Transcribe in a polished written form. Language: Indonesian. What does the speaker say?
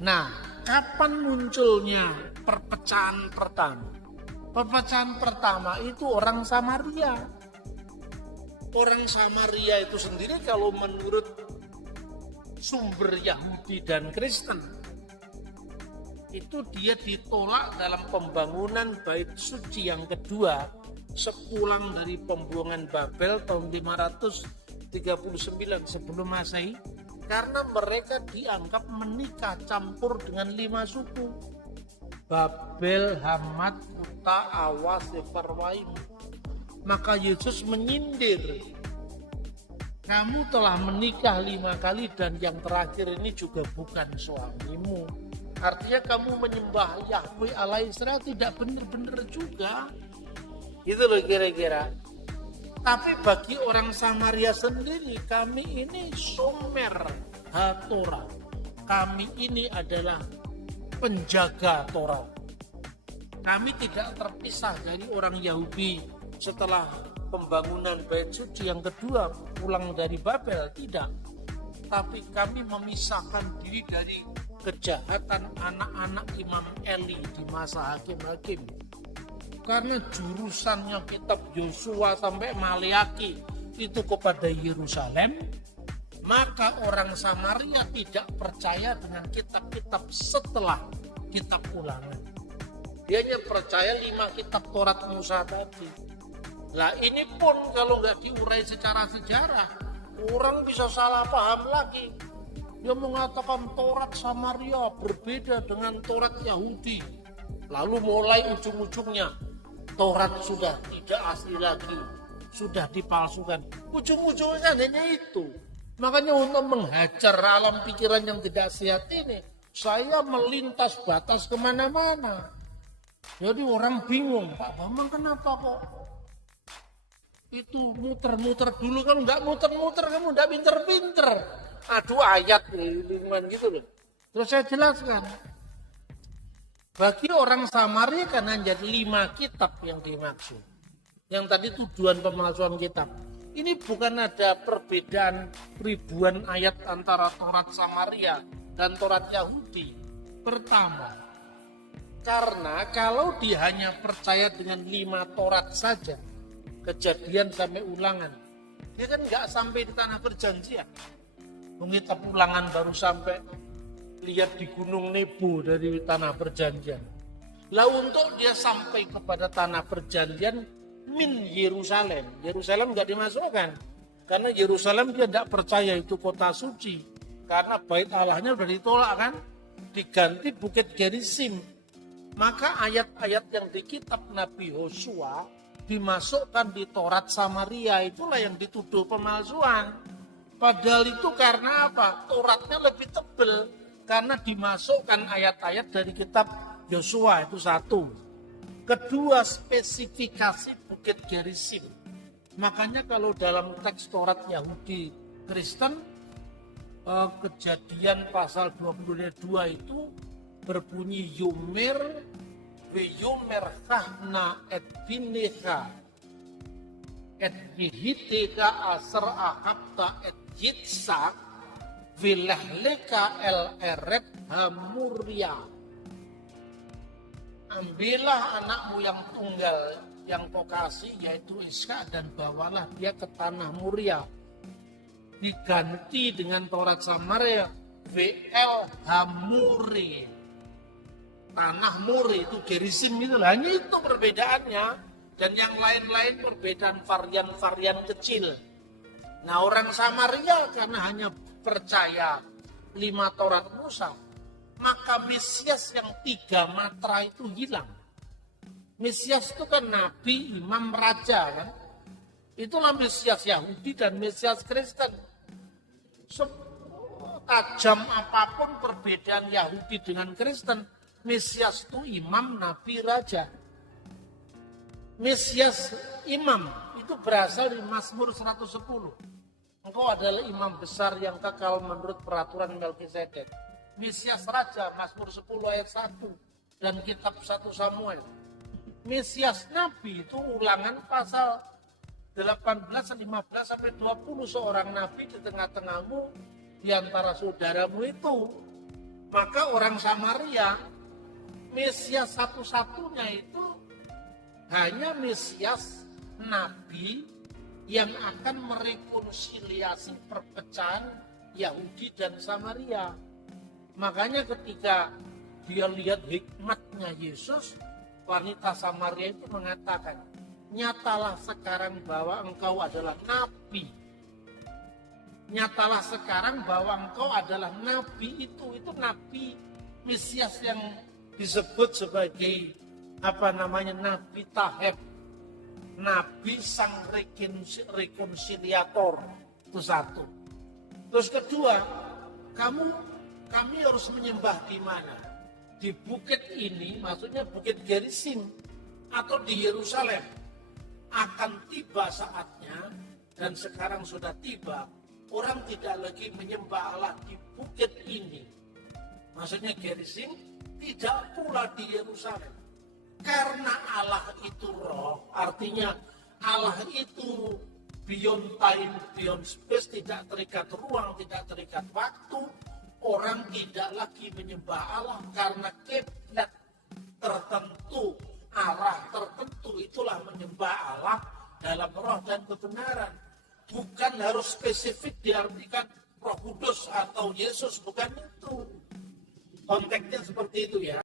Nah, kapan munculnya perpecahan pertama? Perpecahan pertama itu orang Samaria. Orang Samaria itu sendiri kalau menurut sumber Yahudi dan Kristen, itu dia ditolak dalam pembangunan bait suci yang kedua sepulang dari pembuangan Babel tahun 539 sebelum Masehi, karena mereka dianggap menikah campur dengan 5 suku: Babel, Hamat, Kuta, Awas, Sefarwaim. Maka Yesus menyindir, kamu telah menikah 5 kali dan yang terakhir ini juga bukan suamimu. Artinya kamu menyembah Yahweh Allah Israel tidak benar-benar juga. Itu loh kira-kira. Tapi bagi orang Samaria sendiri, kami ini Shomer HaTorah. Kami ini adalah penjaga Torah. Kami tidak terpisah dari orang Yahudi setelah pembangunan bait suci yang kedua pulang dari Babel, tidak. Tapi kami memisahkan diri dari kejahatan anak-anak Imam Eli di masa hakim-hakim. Karena jurusannya kitab Yosua sampai Maleaki itu kepada Yerusalem, maka orang Samaria tidak percaya dengan kitab-kitab setelah kitab Ulangan. Dia hanya percaya 5 kitab Taurat Musa tadi. Lah ini pun kalau nggak diurai secara sejarah, orang bisa salah paham lagi. Dia mengatakan Taurat Samaria berbeda dengan Taurat Yahudi. Lalu mulai ujung-ujungnya, Taurat sudah tidak asli lagi, sudah dipalsukan. Ujung-ujungnya hanya itu. Makanya untuk menghajar alam pikiran yang tidak sehat ini, saya melintas batas kemana-mana. Jadi orang bingung, Pak Bambang kenapa kok itu muter-muter dulu, kan nggak muter-muter kamu nggak pinter-pinter. Aduh ayat lingkungan gitu loh. Terus saya jelaskan. Bagi orang Samaria kan hanya 5 kitab yang dimaksud. Yang tadi tuduhan pemalsuan kitab. Ini bukan ada perbedaan ribuan ayat antara Taurat Samaria dan Taurat Yahudi. Pertama, karena kalau dia hanya percaya dengan 5 Taurat saja, Kejadian sampai Ulangan, dia kan nggak sampai di tanah perjanjian. Kitab Ulangan baru sampai lihat di Gunung Nebo dari tanah perjanjian. Lah untuk dia sampai kepada tanah perjanjian min Yerusalem, Yerusalem nggak dimasukkan karena Yerusalem dia tidak percaya itu kota suci, karena bait Allahnya sudah ditolak kan, diganti Bukit Gerizim. Maka ayat-ayat yang di kitab Nabi Hosea dimasukkan di Taurat Samaria, itulah yang dituduh pemalsuan. Padahal itu karena apa? Tauratnya lebih tebal karena dimasukkan ayat-ayat dari kitab Yosua, itu satu. Kedua, spesifikasi Bukit Gerizim. Makanya kalau dalam teks Taurat Yahudi Kristen, Kejadian pasal 22 itu berbunyi Yomer Veyomer Kahna et Binecha et Yihiteka Aser Ahabta et Yitzhak Vilahleka el Eret Hamuria. Ambillah anakmu yang tunggal yang kau kasih, yaitu Ishak, dan bawalah dia ke tanah Muria. Diganti dengan Taurat Samaria VL Hamuri. Tanah Muri itu Gerizim itu, hanya itu perbedaannya, dan yang lain-lain perbedaan varian-varian kecil. Nah orang Samaria karena hanya percaya 5 Taurat Musa, maka Mesias yang 3 matra itu hilang. Mesias itu kan nabi, imam, raja kan. Itulah Mesias Yahudi dan Mesias Kristen. Tajam apapun perbedaan Yahudi dengan Kristen, Mesias itu imam, nabi, raja. Mesias imam itu berasal dari Mazmur 110. Engkau adalah imam besar yang kekal menurut peraturan Melkisedek. Mesias raja Mazmur 10 ayat 1 dan kitab 1 Samuel. Mesias nabi itu Ulangan pasal 18, 15 sampai 20, seorang nabi di tengah-tengahmu di antara saudaramu itu. Maka orang Samaria, Mesias satu-satunya itu hanya Mesias Nabi yang akan merekonsiliasi perpecahan Yahudi dan Samaria. Makanya ketika dia lihat hikmatnya Yesus, wanita Samaria itu mengatakan, nyatalah sekarang bahwa engkau adalah nabi. Nyatalah sekarang bahwa engkau adalah nabi itu nabi Mesias yang disebut sebagai nabi Taheb, nabi sang rekonsiliator. Itu satu. Terus kedua, kami harus menyembah di mana? Di bukit ini, maksudnya bukit Gerizim atau di Yerusalem. Akan tiba saatnya, dan sekarang sudah tiba, orang tidak lagi menyembah Allah di bukit ini. Maksudnya Gerizim, tidak pula di Yerusalem. Karena Allah itu roh, artinya Allah itu beyond time, beyond space, tidak terikat ruang, tidak terikat waktu. Orang tidak lagi menyembah Allah karena kiblat tertentu, arah tertentu, itulah menyembah Allah dalam roh dan kebenaran. Bukan harus spesifik diartikan Roh Kudus atau Yesus, bukan itu. Konteksnya seperti itu ya.